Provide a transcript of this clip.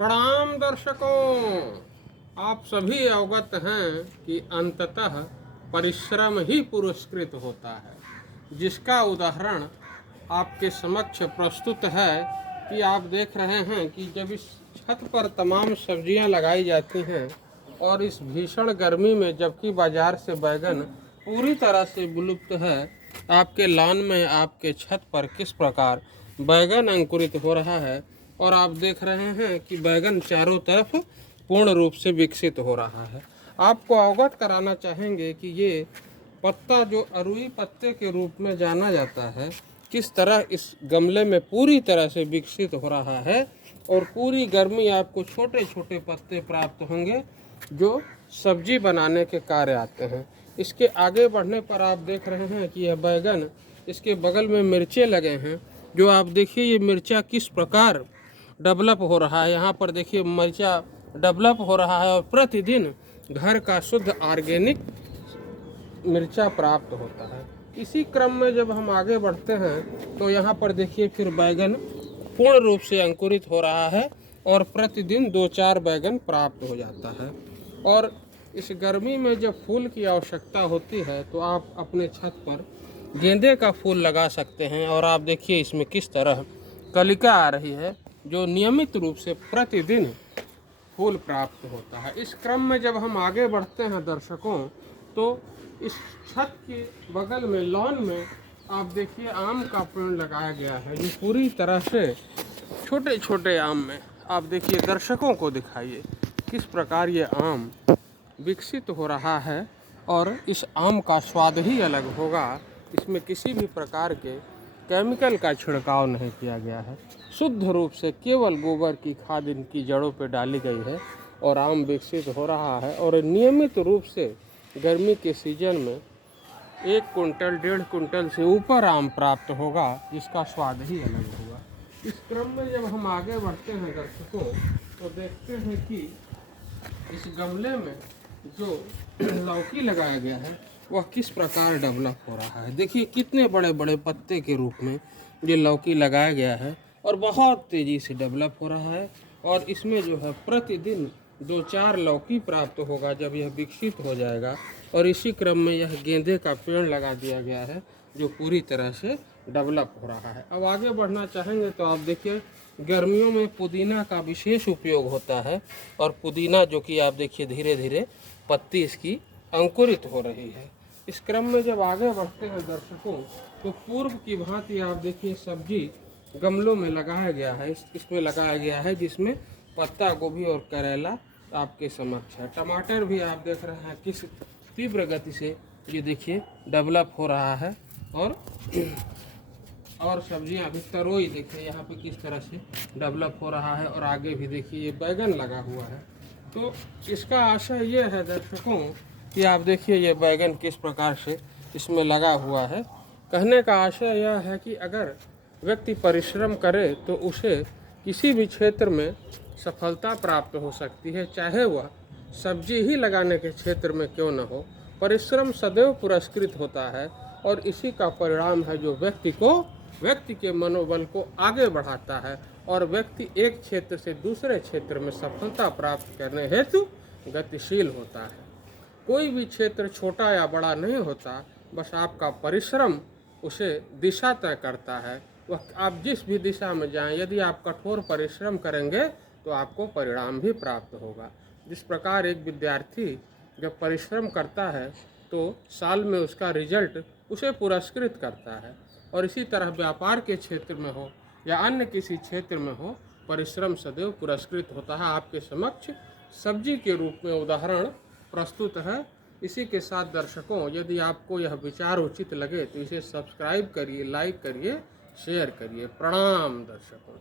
प्रणाम दर्शकों। आप सभी अवगत हैं कि अंततः परिश्रम ही पुरस्कृत होता है, जिसका उदाहरण आपके समक्ष प्रस्तुत है कि आप देख रहे हैं कि जब इस छत पर तमाम सब्जियां लगाई जाती हैं और इस भीषण गर्मी में जबकि बाजार से बैगन पूरी तरह से विलुप्त है, आपके लॉन में आपके छत पर किस प्रकार बैगन अंकुरित हो रहा है और आप देख रहे हैं कि बैगन चारों तरफ पूर्ण रूप से विकसित हो रहा है। आपको अवगत कराना चाहेंगे कि ये पत्ता जो अरुई पत्ते के रूप में जाना जाता है, किस तरह इस गमले में पूरी तरह से विकसित हो रहा है और पूरी गर्मी आपको छोटे छोटे पत्ते प्राप्त होंगे जो सब्जी बनाने के कार्य आते हैं। इसके आगे बढ़ने पर आप देख रहे हैं कि यह बैगन, इसके बगल में मिर्चे लगे हैं, जो आप देखिए ये मिर्चा किस प्रकार डेवलप हो रहा है। यहाँ पर देखिए मिर्चा डेवलप हो रहा है और प्रतिदिन घर का शुद्ध ऑर्गेनिक मिर्चा प्राप्त होता है। इसी क्रम में जब हम आगे बढ़ते हैं तो यहाँ पर देखिए फिर बैगन पूर्ण रूप से अंकुरित हो रहा है और प्रतिदिन 2-4 बैगन प्राप्त हो जाता है। और इस गर्मी में जब फूल की आवश्यकता होती है तो आप अपने छत पर गेंदे का फूल लगा सकते हैं और आप देखिए इसमें किस तरह कलिका आ रही है जो नियमित रूप से प्रतिदिन फूल प्राप्त होता है। इस क्रम में जब हम आगे बढ़ते हैं दर्शकों, तो इस छत के बगल में लॉन में आप देखिए आम का पेड़ लगाया गया है, जो पूरी तरह से छोटे छोटे आम में आप देखिए दर्शकों को दिखाइए किस प्रकार ये आम विकसित हो रहा है और इस आम का स्वाद ही अलग होगा। इसमें किसी भी प्रकार के केमिकल का छिड़काव नहीं किया गया है, शुद्ध रूप से केवल गोबर की खाद इनकी जड़ों पर डाली गई है और आम विकसित हो रहा है। और नियमित रूप से गर्मी के सीजन में 1 कुंटल 1.5 कुंटल से ऊपर आम प्राप्त होगा, जिसका स्वाद ही अलग होगा। इस क्रम में जब हम आगे बढ़ते हैं दर्शकों, तो देखते हैं कि इस गमले में जो लौकी लगाया गया है वह किस प्रकार डेवलप हो रहा है। देखिए कितने बड़े बड़े पत्ते के रूप में ये लौकी लगाया गया है और बहुत तेज़ी से डेवलप हो रहा है और इसमें जो है प्रतिदिन 2-4 लौकी प्राप्त होगा जब यह विकसित हो जाएगा। और इसी क्रम में यह गेंदे का पेड़ लगा दिया गया है जो पूरी तरह से डेवलप हो रहा है। अब आगे बढ़ना चाहेंगे तो आप देखिए गर्मियों में पुदीना का विशेष उपयोग होता है और पुदीना जो कि आप देखिए धीरे धीरे पत्ती इसकी अंकुरित हो रही है। इस क्रम में जब आगे बढ़ते हैं दर्शकों, तो पूर्व की भांति आप देखिए सब्जी गमलों में लगाया गया है, इसमें लगाया गया है जिसमें पत्ता गोभी और करेला आपके समक्ष है। टमाटर भी आप देख रहे हैं किस तीव्र गति से ये देखिए डेवलप हो रहा है और सब्जियां अभी तरोई देखिए यहाँ पे किस तरह से डेवलप हो रहा है और आगे भी देखिए ये बैगन लगा हुआ है। तो इसका आशय ये है दर्शकों कि आप देखिए ये बैगन किस प्रकार से इसमें लगा हुआ है। कहने का आशय यह है कि अगर व्यक्ति परिश्रम करे तो उसे किसी भी क्षेत्र में सफलता प्राप्त हो सकती है, चाहे वह सब्जी ही लगाने के क्षेत्र में क्यों न हो। परिश्रम सदैव पुरस्कृत होता है और इसी का परिणाम है जो व्यक्ति के मनोबल को आगे बढ़ाता है और व्यक्ति एक क्षेत्र से दूसरे क्षेत्र में सफलता प्राप्त करने हेतु गतिशील होता है। कोई भी क्षेत्र छोटा या बड़ा नहीं होता, बस आपका परिश्रम उसे दिशा तय करता है। वह आप जिस भी दिशा में जाएं, यदि आप कठोर परिश्रम करेंगे तो आपको परिणाम भी प्राप्त होगा। जिस प्रकार एक विद्यार्थी जब परिश्रम करता है तो साल में उसका रिजल्ट उसे पुरस्कृत करता है और इसी तरह व्यापार के क्षेत्र में हो या अन्य किसी क्षेत्र में हो, परिश्रम सदैव पुरस्कृत होता है। आपके समक्ष सब्जी के रूप में उदाहरण प्रस्तुत है। इसी के साथ दर्शकों, यदि आपको यह विचार उचित लगे तो इसे सब्सक्राइब करिए, लाइक करिए, शेयर करिए। प्रणाम दर्शकों।